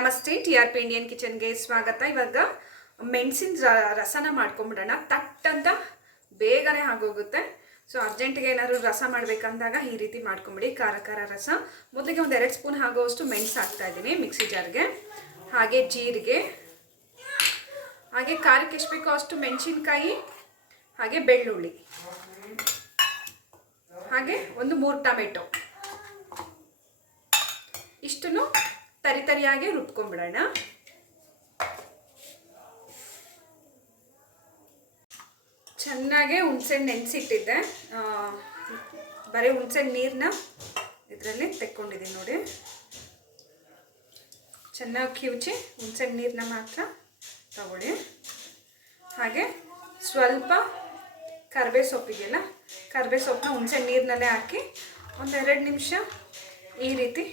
ನಮಸ್ತೆ, T R P Indian ಕಿಚನ್ಗೆ ಸ್ವಾಗತ. ಇವಾಗ ಮೆಣಸಿನ ರಸನ ಮಾಡ್ಕೊಂಬಿಡೋಣ. ತಟ್ ಅಂತ ಬೇಗನೆ ಆಗೋಗುತ್ತೆ. ಸೊ, ಅರ್ಜೆಂಟ್ಗೆ ಏನಾದರೂ ರಸ ಮಾಡ್ಬೇಕಂದಾಗ ಈ ರೀತಿ ಮಾಡ್ಕೊಂಬಿಡಿ. ಖಾರ ಖಾರ ರಸ. ಮೊದಲಿಗೆ ಒಂದು ಎರಡು ಸ್ಪೂನ್ ಆಗೋವಷ್ಟು ಮೆಣಸು ಹಾಕ್ತಾ ಇದ್ದೀನಿ ಮಿಕ್ಸಿ ಜಾರ್ಗೆ. ಹಾಗೆ ಜೀರಿಗೆ. ಹಾಗೆ ಖಾರಕ್ಕೆ ಎಷ್ಟು ಬೇಕೋ ಅಷ್ಟು ಮೆಣಸಿನ್ಕಾಯಿ. ಹಾಗೆ ಬೆಳ್ಳುಳ್ಳಿ. ಹಾಗೆ ಒಂದು ಮೂರು ಟೊಮೆಟೊ. ಇಷ್ಟನ್ನು ತರಿ ತರಿಯಾಗಿ ರುಬ್ಕೊಂಡ್ಬಿಡೋಣ ಚೆನ್ನಾಗೆ ಹುಣ್ಸೆಹಣ್ಣು ನೆನೆಸಿಟ್ಟಿದ್ದೆ. ಬರೀ ಹುಣ್ಸೆಹಣ್ಣು ನೀರನ್ನ ಇದರಲ್ಲಿ ತೆಕ್ಕೊಂಡಿದ್ದೀನಿ ನೋಡಿ. ಚೆನ್ನಾಗಿ ಕಿವುಚಿ ಹುಣ್ಸೆಹಣ್ಣು ನೀರನ್ನ ಮಾತ್ರ ತಗೊಳ್ಳಿ. ಹಾಗೆ ಸ್ವಲ್ಪ ಕರ್ಬೇ ಸೊಪ್ಪಿದೆಯಲ್ಲ ಕರ್ಬೇ ಸೊಪ್ಪನ್ನ ಹುಣ್ಸೆಹಣ್ಣು ನೀರಿನಲ್ಲೇ ಹಾಕಿ ಒಂದೆರಡು ನಿಮಿಷ ಈ ರೀತಿ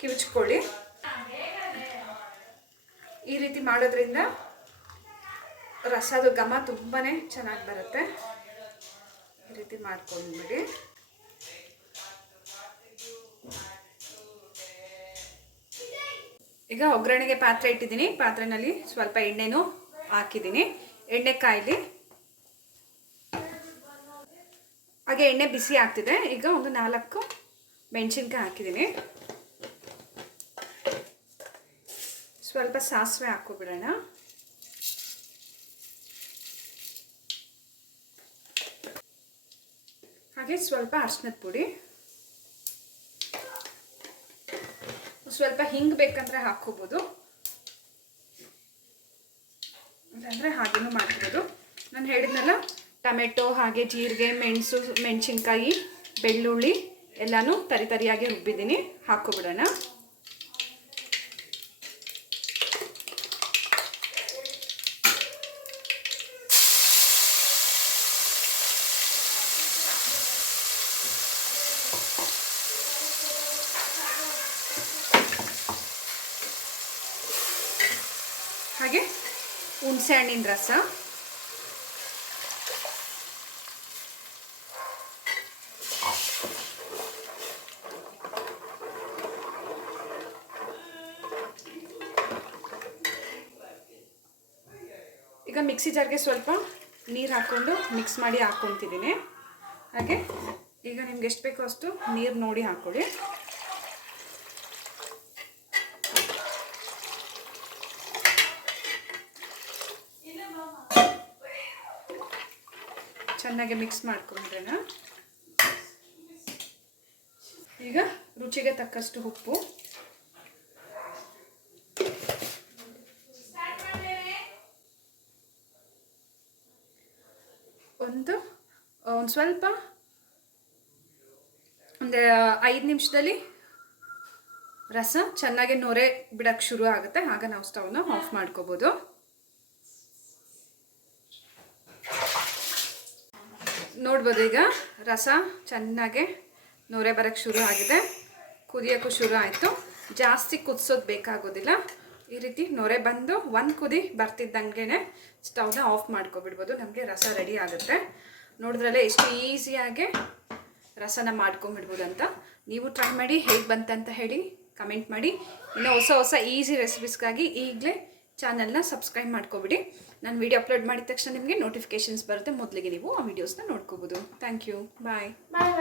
ಕಿವುಚ್ಕೊಳ್ಳಿ. ಈ ರೀತಿ ಮಾಡೋದ್ರಿಂದ ರಸದ ಘಮ ತುಂಬಾ ಚೆನ್ನಾಗಿ ಬರುತ್ತೆ. ಈ ರೀತಿ ಮಾಡ್ಕೊಂಡ್ಬಿಡಿ. ಈಗ ಒಗ್ಗರಣೆಗೆ ಪಾತ್ರೆ ಇಟ್ಟಿದ್ದೀನಿ. ಪಾತ್ರೆನಲ್ಲಿ ಸ್ವಲ್ಪ ಎಣ್ಣೆನೂ ಹಾಕಿದ್ದೀನಿ. ಎಣ್ಣೆ ಕಾಯಿಲಿ. ಹಾಗೆ ಎಣ್ಣೆ ಬಿಸಿ ಆಗ್ತಿದೆ. ಈಗ ಒಂದು ನಾಲ್ಕು ಮೆಣಸಿನ್ಕಾಯಿ ಹಾಕಿದ್ದೀನಿ. ಸ್ವಲ್ಪ ಸಾಸಿವೆ ಹಾಕೋಬಿಡೋಣ ಹಾಗೆ ಸ್ವಲ್ಪ ಅರ್ಶಿನದ ಪುಡಿ. ಸ್ವಲ್ಪ ಹಿಂಗೆ ಬೇಕಂದ್ರೆ ಹಾಕೋಬೋದು ಅಂದ್ರೆ ಹಾಗೇನು ಮಾಡ್ಬೋದು ನಾನು ಹೇಳಿದ್ನಲ್ಲ, ಟೊಮೆಟೊ, ಹಾಗೆ ಜೀರಿಗೆ, ಮೆಣಸು, ಮೆಣಸಿನ್ಕಾಯಿ, ಬೆಳ್ಳುಳ್ಳಿ ಎಲ್ಲನೂ ತರಿ ತರಿಯಾಗಿ ರುಬ್ಬಿದ್ದೀನಿ. ಹಾಕೋಬಿಡೋಣ ಹಾಗೆ ಹುಣಸೆ ಹಣ್ಣಿನ ರಸ. ಈಗ ಮಿಕ್ಸಿ ಜಾರ್ಗೆ ಸ್ವಲ್ಪ ನೀರು ಹಾಕ್ಕೊಂಡು ಮಿಕ್ಸ್ ಮಾಡಿ ಹಾಕ್ಕೊತಿದ್ದೀನಿ. ಹಾಗೆ ಈಗ ನಿಮ್ಗೆ ಎಷ್ಟು ಬೇಕೋ ಅಷ್ಟು ನೀರು ನೋಡಿ ಹಾಕ್ಕೊಳ್ಳಿ ಚೆನ್ನಾಗಿ ಮಿಕ್ಸ್ ಮಾಡ್ಕೊಂಡ್ರೇನ? ಈಗ ರುಚಿಗೆ ತಕ್ಕಷ್ಟು ಉಪ್ಪು. ಒಂದು ಒಂದು ಸ್ವಲ್ಪ, ಒಂದು ಐದು ನಿಮಿಷದಲ್ಲಿ ರಸ ಚೆನ್ನಾಗಿ ನೊರೆ ಬಿಡಕ್ಕೆ ಶುರು ಆಗುತ್ತೆ. ಆಗ ನಾವು ಸ್ಟವ್ನ ಆಫ್ ಮಾಡ್ಕೋಬೋದು. ನೋಡ್ಬೋದು ಈಗ. ರಸ ಚೆನ್ನಾಗೆ ನೊರೆ ಬರೋಕ್ಕೆ ಶುರು ಆಗಿದೆ. ಕುದಿಯೋಕ್ಕೂ ಶುರು ಆಯಿತು. ಜಾಸ್ತಿ ಕುದಿಸೋದು ಬೇಕಾಗೋದಿಲ್ಲ. ಈ ರೀತಿ ನೊರೆ ಬಂದು ಒಂದು ಕುದಿ ಬರ್ತಿದ್ದಂಗೆ ಸ್ಟವ್ನ ಆಫ್ ಮಾಡ್ಕೊಬಿಡ್ಬೋದು. ನಮಗೆ ರಸ ರೆಡಿ ಆಗುತ್ತೆ. ನೋಡಿದ್ರಲ್ಲೇ ಎಷ್ಟು ಈಸಿಯಾಗಿ ರಸನ ಮಾಡ್ಕೊಂಬಿಡ್ಬೋದು ಅಂತ ನೀವು ಟ್ರೈ ಮಾಡಿ ಹೇಗೆ ಬಂತಂತ ಹೇಳಿ ಕಮೆಂಟ್ ಮಾಡಿ. ಇನ್ನು ಹೊಸ ಹೊಸ ಈಸಿ ರೆಸಿಪೀಸ್ಗಾಗಿ ಈಗಲೇ ಚಾನಲ್ನ ಸಬ್ಸ್ಕ್ರೈಬ್ ಮಾಡ್ಕೊಬಿಡಿ. ನಾನು ವಿಡಿಯೋ ಅಪ್ಲೋಡ್ ಮಾಡಿದ ತಕ್ಷಣ ನಿಮಗೆ ನೋಟಿಫಿಕೇಶನ್ಸ್ ಬರುತ್ತೆ. ಮೊದಲಿಗೆ ನೀವು ಆ ವೀಡಿಯೋಸ್ನ ನೋಡ್ಕೋಬೋದು. Thank you bye bye